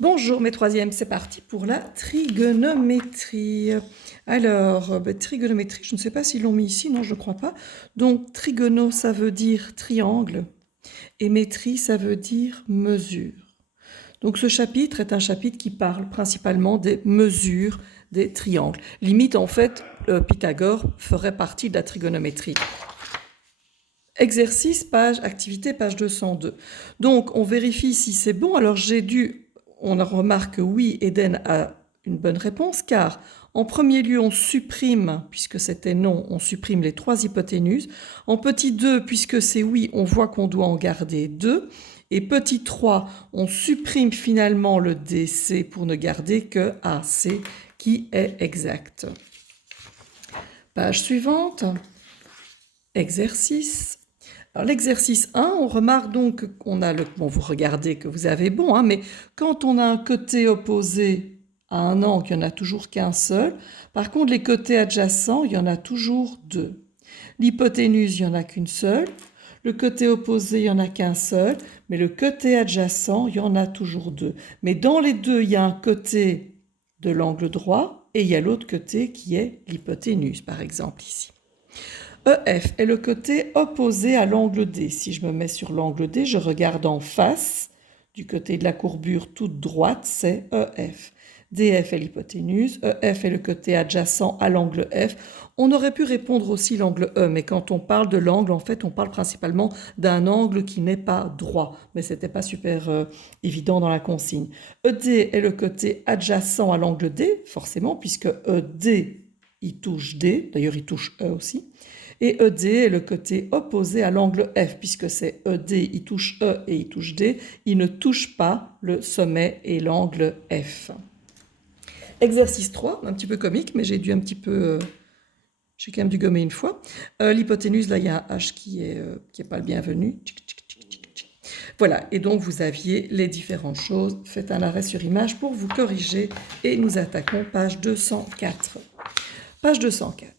Bonjour mes troisièmes, c'est parti pour la trigonométrie. Alors, trigonométrie, je ne sais pas s'ils l'ont mis ici, non je ne crois pas. Donc trigono, ça veut dire triangle et métrie, ça veut dire mesure. Donc ce chapitre est un chapitre qui parle principalement des mesures des triangles. Limite, en fait, Pythagore ferait partie de la trigonométrie. Exercice, page, activité, page 202. Donc, on vérifie si c'est bon. Alors, on remarque que oui, Eden a une bonne réponse, car en premier lieu, on supprime, puisque c'était non, on supprime les trois hypoténuses. En petit 2, puisque c'est oui, on voit qu'on doit en garder 2. Et petit 3, on supprime finalement le DC pour ne garder que AC, qui est exact. Page suivante. Exercice. Alors l'exercice 1, on remarque donc qu'on a vous regardez que vous avez bon, hein, mais quand on a un côté opposé à un angle, il n'y en a toujours qu'un seul. Par contre, les côtés adjacents, il y en a toujours deux. L'hypoténuse, il n'y en a qu'une seule. Le côté opposé, il n'y en a qu'un seul. Mais le côté adjacent, il y en a toujours deux. Mais dans les deux, il y a un côté de l'angle droit et il y a l'autre côté qui est l'hypoténuse, par exemple ici. EF est le côté opposé à l'angle D. Si je me mets sur l'angle D, je regarde en face, du côté de la courbure toute droite, c'est EF. DF est l'hypoténuse, EF est le côté adjacent à l'angle F. On aurait pu répondre aussi l'angle E, mais quand on parle de l'angle, en fait, on parle principalement d'un angle qui n'est pas droit. Mais ce n'était pas super évident dans la consigne. ED est le côté adjacent à l'angle D, forcément, puisque ED, il touche D, d'ailleurs il touche E aussi. Et ED est le côté opposé à l'angle F, puisque c'est ED, il touche E et il touche D, il ne touche pas le sommet et l'angle F. Exercice 3, un petit peu comique, mais j'ai dû un petit peu... j'ai quand même dû gommer une fois. L'hypoténuse, là, il y a un H qui est pas le bienvenu. Voilà, et donc vous aviez les différentes choses. Faites un arrêt sur image pour vous corriger et nous attaquons page 204. Page 204.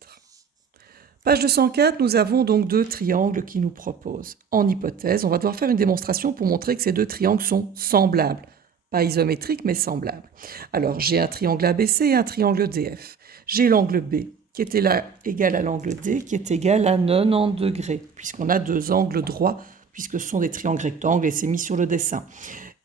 Page 204, nous avons donc deux triangles qui nous proposent. En hypothèse, on va devoir faire une démonstration pour montrer que ces deux triangles sont semblables. Pas isométriques, mais semblables. Alors, j'ai un triangle ABC et un triangle DF. J'ai l'angle B, qui était là égal à l'angle D, qui est égal à 90 degrés, puisqu'on a deux angles droits, puisque ce sont des triangles rectangles et c'est mis sur le dessin.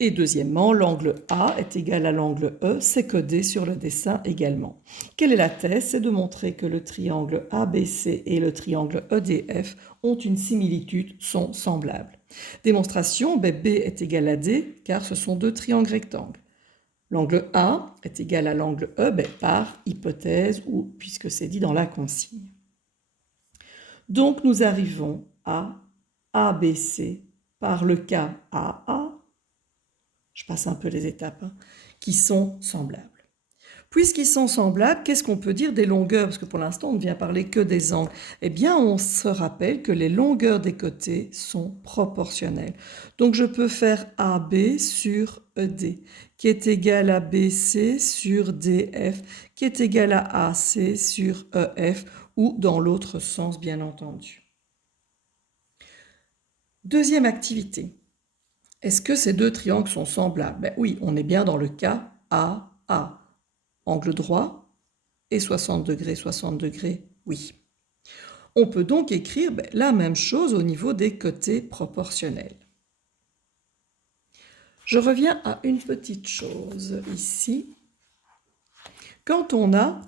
Et deuxièmement, l'angle A est égal à l'angle E, c'est codé sur le dessin également. Quelle est la thèse? C'est de montrer que le triangle ABC et le triangle EDF ont une similitude, sont semblables. Démonstration, B est égal à D, car ce sont deux triangles rectangles. L'angle A est égal à l'angle E par hypothèse, ou puisque c'est dit dans la consigne. Donc nous arrivons à ABC par le cas AA, je passe un peu les étapes, qui sont semblables. Puisqu'ils sont semblables, qu'est-ce qu'on peut dire des longueurs? Parce que pour l'instant, on ne vient parler que des angles. Eh bien, on se rappelle que les longueurs des côtés sont proportionnelles. Donc, je peux faire AB sur ED, qui est égal à BC sur DF, qui est égal à AC sur EF, ou dans l'autre sens, bien entendu. Deuxième activité. Est-ce que ces deux triangles sont semblables? Oui, on est bien dans le cas AA. Angle droit et 60 degrés, oui. On peut donc écrire la même chose au niveau des côtés proportionnels. Je reviens à une petite chose ici. Quand on a,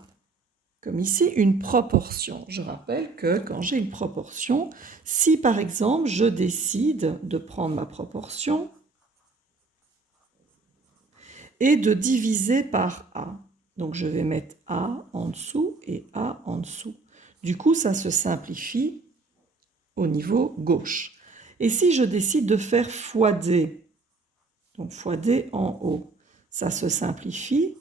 comme ici, une proportion, je rappelle que quand j'ai une proportion, si par exemple je décide de prendre ma proportion et de diviser par A, donc je vais mettre A en dessous et A en dessous. Du coup, ça se simplifie au niveau gauche. Et si je décide de faire fois D, donc fois D en haut, ça se simplifie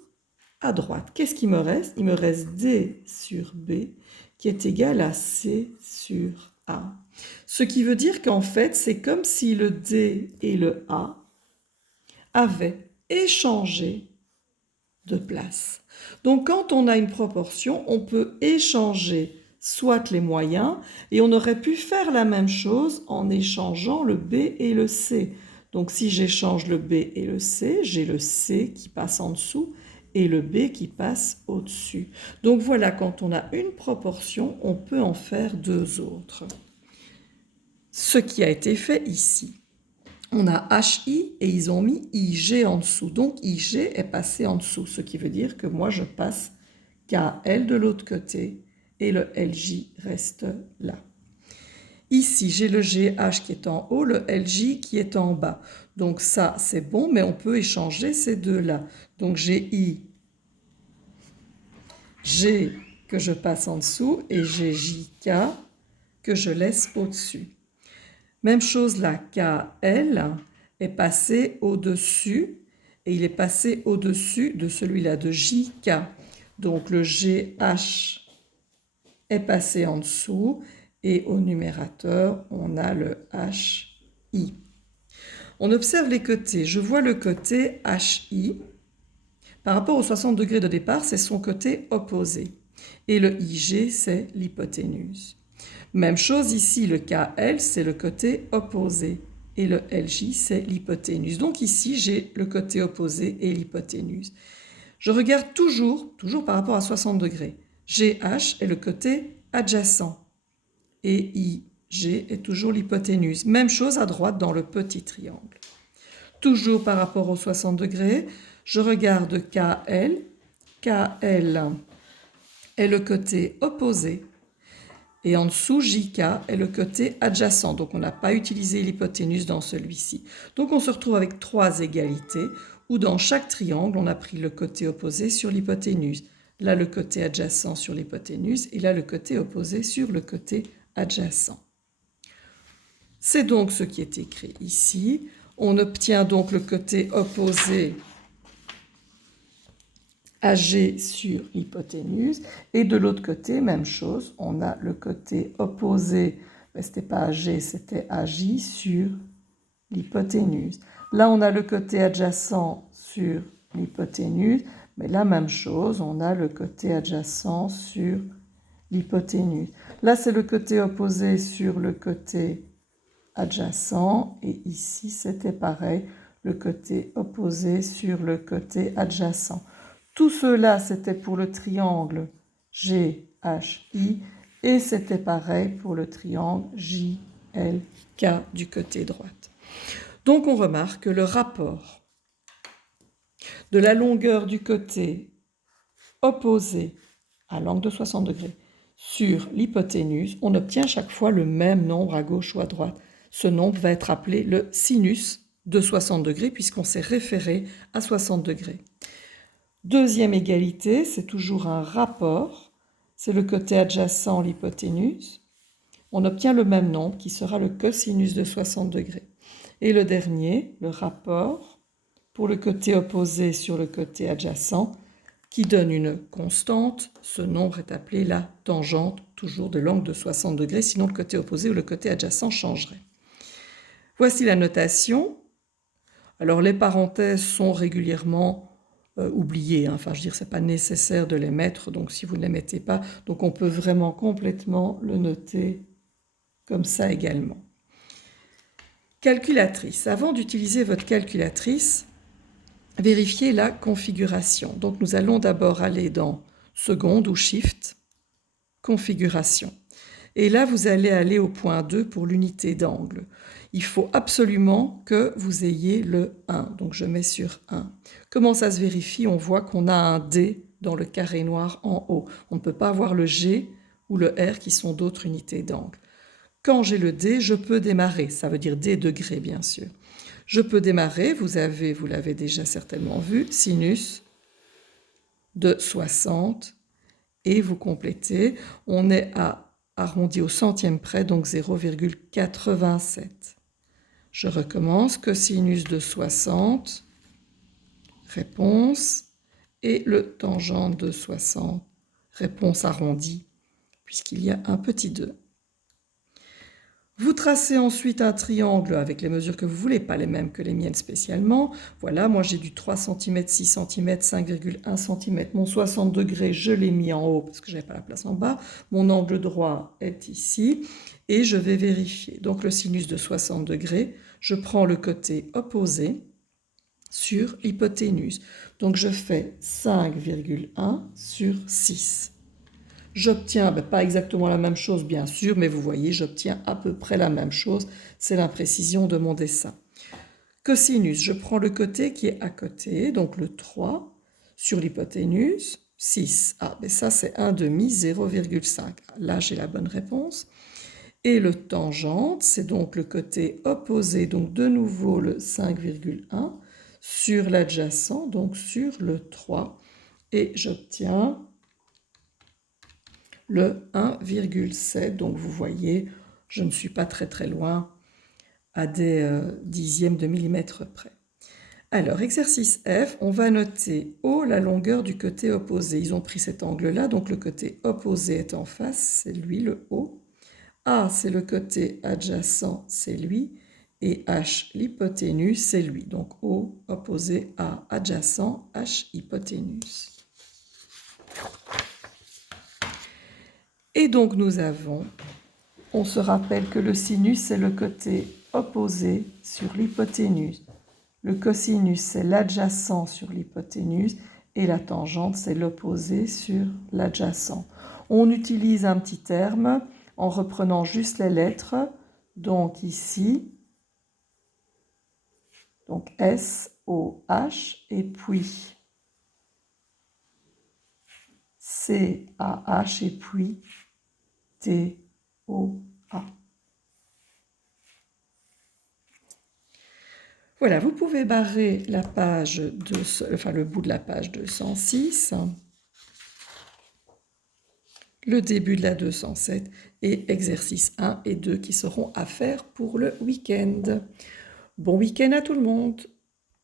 à droite. Qu'est-ce qu'il me reste? Il me reste D sur B qui est égal à C sur A. Ce qui veut dire qu'en fait, c'est comme si le D et le A avaient échangé de place. Donc quand on a une proportion, on peut échanger soit les moyens, et on aurait pu faire la même chose en échangeant le B et le C. Donc si j'échange le B et le C, j'ai le C qui passe en dessous et le B qui passe au-dessus. Donc voilà, quand on a une proportion, on peut en faire deux autres. Ce qui a été fait ici. On a HI et ils ont mis IG en dessous. Donc IG est passé en dessous, ce qui veut dire que moi je passe KL de l'autre côté et le LJ reste là. Ici, j'ai le GH qui est en haut, le LJ qui est en bas. Donc ça, c'est bon, mais on peut échanger ces deux-là. Donc j'ai I, G que je passe en dessous et j'ai JK que je laisse au-dessus. Même chose là, KL est passé au-dessus et il est passé au-dessus de celui-là, de JK. Donc le GH est passé en dessous et au numérateur, on a le HI. On observe les côtés. Je vois le côté HI. Par rapport aux 60 degrés de départ, c'est son côté opposé. Et le IG, c'est l'hypoténuse. Même chose ici, le KL, c'est le côté opposé. Et le LJ, c'est l'hypoténuse. Donc ici, j'ai le côté opposé et l'hypoténuse. Je regarde toujours par rapport à 60 degrés. GH est le côté adjacent. Et IG est toujours l'hypoténuse. Même chose à droite dans le petit triangle. Toujours par rapport aux 60 degrés, je regarde KL. KL est le côté opposé. Et en dessous, JK est le côté adjacent. Donc on n'a pas utilisé l'hypoténuse dans celui-ci. Donc on se retrouve avec trois égalités où dans chaque triangle, on a pris le côté opposé sur l'hypoténuse. Là, le côté adjacent sur l'hypoténuse et là, le côté opposé sur le côté adjacent. C'est donc ce qui est écrit ici. On obtient donc le côté opposé AG sur l'hypoténuse. Et de l'autre côté, même chose, on a le côté opposé, ce n'était pas AG, c'était AJ sur l'hypoténuse. Là, on a le côté adjacent sur l'hypoténuse, mais la même chose, on a le côté adjacent sur l'hypoténuse. Là, c'est le côté opposé sur le côté adjacent, et ici, c'était pareil, le côté opposé sur le côté adjacent. Tout cela, c'était pour le triangle GHI et c'était pareil pour le triangle JLK du côté droite. Donc on remarque que le rapport de la longueur du côté opposé à l'angle de 60 degrés sur l'hypoténuse, on obtient chaque fois le même nombre à gauche ou à droite. Ce nombre va être appelé le sinus de 60 degrés puisqu'on s'est référé à 60 degrés. Deuxième égalité, c'est toujours un rapport, c'est le côté adjacent, l'hypoténuse. On obtient le même nombre qui sera le cosinus de 60 degrés. Et le dernier, le rapport, pour le côté opposé sur le côté adjacent, qui donne une constante. Ce nombre est appelé la tangente, toujours de l'angle de 60 degrés, sinon le côté opposé ou le côté adjacent changerait. Voici la notation. Alors les parenthèses sont régulièrement oubliées, enfin je veux dire, c'est pas nécessaire de les mettre, donc si vous ne les mettez pas, donc on peut vraiment complètement le noter comme ça également. Calculatrice. Avant d'utiliser votre calculatrice, vérifiez la configuration. Donc nous allons d'abord aller dans seconde ou shift, configuration. Et là, vous allez aller au point 2 pour l'unité d'angle. Il faut absolument que vous ayez le 1. Donc je mets sur 1. Comment ça se vérifie? On voit qu'on a un D dans le carré noir en haut. On ne peut pas avoir le G ou le R qui sont d'autres unités d'angle. Quand j'ai le D, je peux démarrer. Ça veut dire D degrés, bien sûr. Je peux démarrer. Vous l'avez déjà certainement vu, sinus de 60 et vous complétez. On est arrondi au centième près, donc 0,87. Je recommence, cosinus de 60, réponse, et le tangente de 60, réponse arrondie, puisqu'il y a un petit 2. Vous tracez ensuite un triangle avec les mesures que vous voulez, pas les mêmes que les miennes spécialement. Voilà, moi j'ai du 3 cm, 6 cm, 5,1 cm. Mon 60 degrés, je l'ai mis en haut parce que je n'avais pas la place en bas. Mon angle droit est ici et je vais vérifier. Donc le sinus de 60 degrés, je prends le côté opposé sur l'hypoténuse. Donc je fais 5,1 sur 6. J'obtiens, pas exactement la même chose bien sûr, mais vous voyez, j'obtiens à peu près la même chose. C'est l'imprécision de mon dessin. Cosinus, je prends le côté qui est à côté, donc le 3, sur l'hypoténuse, 6. Ah, mais ça c'est 1 demi, 0,5. Là j'ai la bonne réponse. Et le tangente, c'est donc le côté opposé, donc de nouveau le 5,1 sur l'adjacent, donc sur le 3. Et j'obtiens le 1,7. Donc vous voyez, je ne suis pas très très loin à des dixièmes de millimètre près. Alors, exercice F, on va noter O, la longueur du côté opposé. Ils ont pris cet angle-là, donc le côté opposé est en face, c'est lui, le O. A, c'est le côté adjacent, c'est lui. Et H, l'hypoténuse, c'est lui. Donc O, opposé à adjacent, H, hypoténuse. Et donc nous avons, on se rappelle que le sinus, c'est le côté opposé sur l'hypoténuse. Le cosinus, c'est l'adjacent sur l'hypoténuse et la tangente, c'est l'opposé sur l'adjacent. On utilise un petit terme en reprenant juste les lettres. Donc ici, donc S, O, H et puis C, A, H et puis T, O, A. Voilà, vous pouvez barrer la page le bout de la page 206, le début de la 207 et exercice 1 et 2 qui seront à faire pour le week-end. Bon week-end à tout le monde!